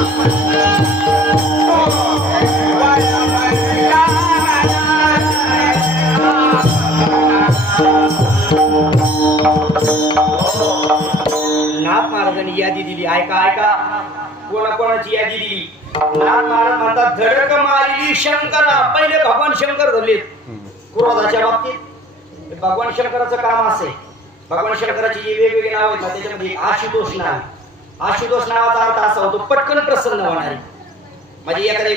नाथ महाराजांनी यादी दिली. ऐका ऐका, कोणाकोणाची यादी दिली. नाथ महाराज म्हणतात धडक मारली शंकरा. पहिले भगवान शंकर धरलेत क्रोधाच्या बाबतीत. भगवान शंकराचं काम असे, भगवान शंकराची जी वेगवेगळी नाव आहेत ना त्याच्यामध्ये आशुतोष नाव. आशुतोष नावाचा अर्थ असा होतो पटकन प्रसन्न होणारी. म्हणजे एखाद्या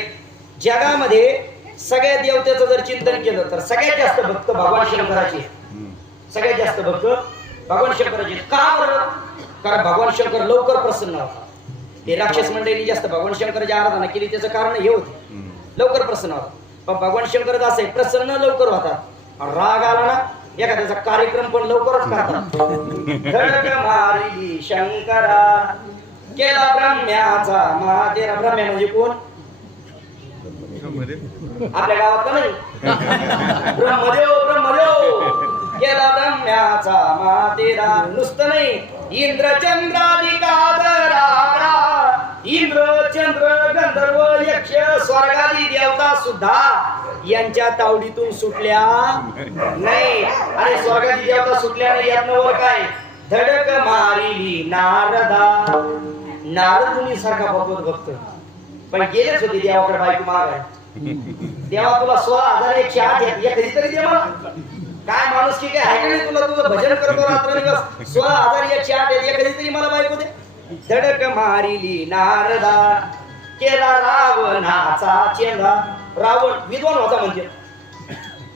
जगामध्ये सगळ्या देवतेचं जर चिंतन केलं तर सगळ्यात जास्त भक्त भगवान शंकराचे, सगळ्यात जास्त भक्त भगवान शंकराचे. का बरं? कारण भगवान शंकर लवकर प्रसन्न होता. ते राक्षस मंडळींनी जास्त भगवान शंकराची आराधना केली त्याचं कारण हे होते लवकर प्रसन्न होता. पण भगवान शंकर असं आहे प्रसन्न लवकर होतात. राग आला ना एखाद्याचा कार्यक्रम पण लवकरच करतात. धडक मारली शंकरा केला ब्रह्म्याचा महादेव. ब्रह्म्या म्हणजे कोण? आपल्या गावात नाही. ब्रह्मदेव. ब्रह्मदेव केला ब्रह्म्याचा महातेरा. नुसतं नाही, इंद्र चंद्राधिकाधरा. इंद्र चंद्र गंधर्व यक्ष स्वर्गादी देवता सुद्धा यांच्या तावडीतून सुटल्या नाही. अरे स्वर्गादी देवता सुटल्या नाही यातनं वर काय? धडक मारिली नारदा. नारद मुनी सारखा भगवत भक्त पण गेलेच होते देवाकडे बायको मागाय. देवा तुला 16,108 या कधीतरी दे मला. काय माणूस की काय आहे का नाही तुला? तुझं भजन करतो रात्र दिवस. 16,108 या कधीतरी मला बायको दे. धडक मारिली नारदा केला रावणाचा चेंदा. रावण विद्वान होता म्हणजे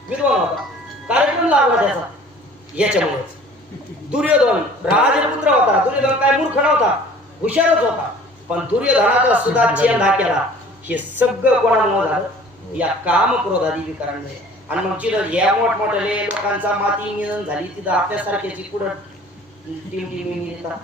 विद्वान होता. कार्यक्रम लागला त्याचा याच्यामुळेच. दुर्योधन राजपुत्र होता. दुर्योधन काय मूर्ख नव्हता, हुशारच होता. पण दुर्योधनाचा सुद्धा चेंदा केला. हे सगळं कोणामुळे झालं? या काम क्रोधादी विकारांमुळे. आणि मग जिथं या मोठमोठ्या लोकांचा माती मिळून झाली तिथं आपल्यासारख्याची पुढं टीम येतात.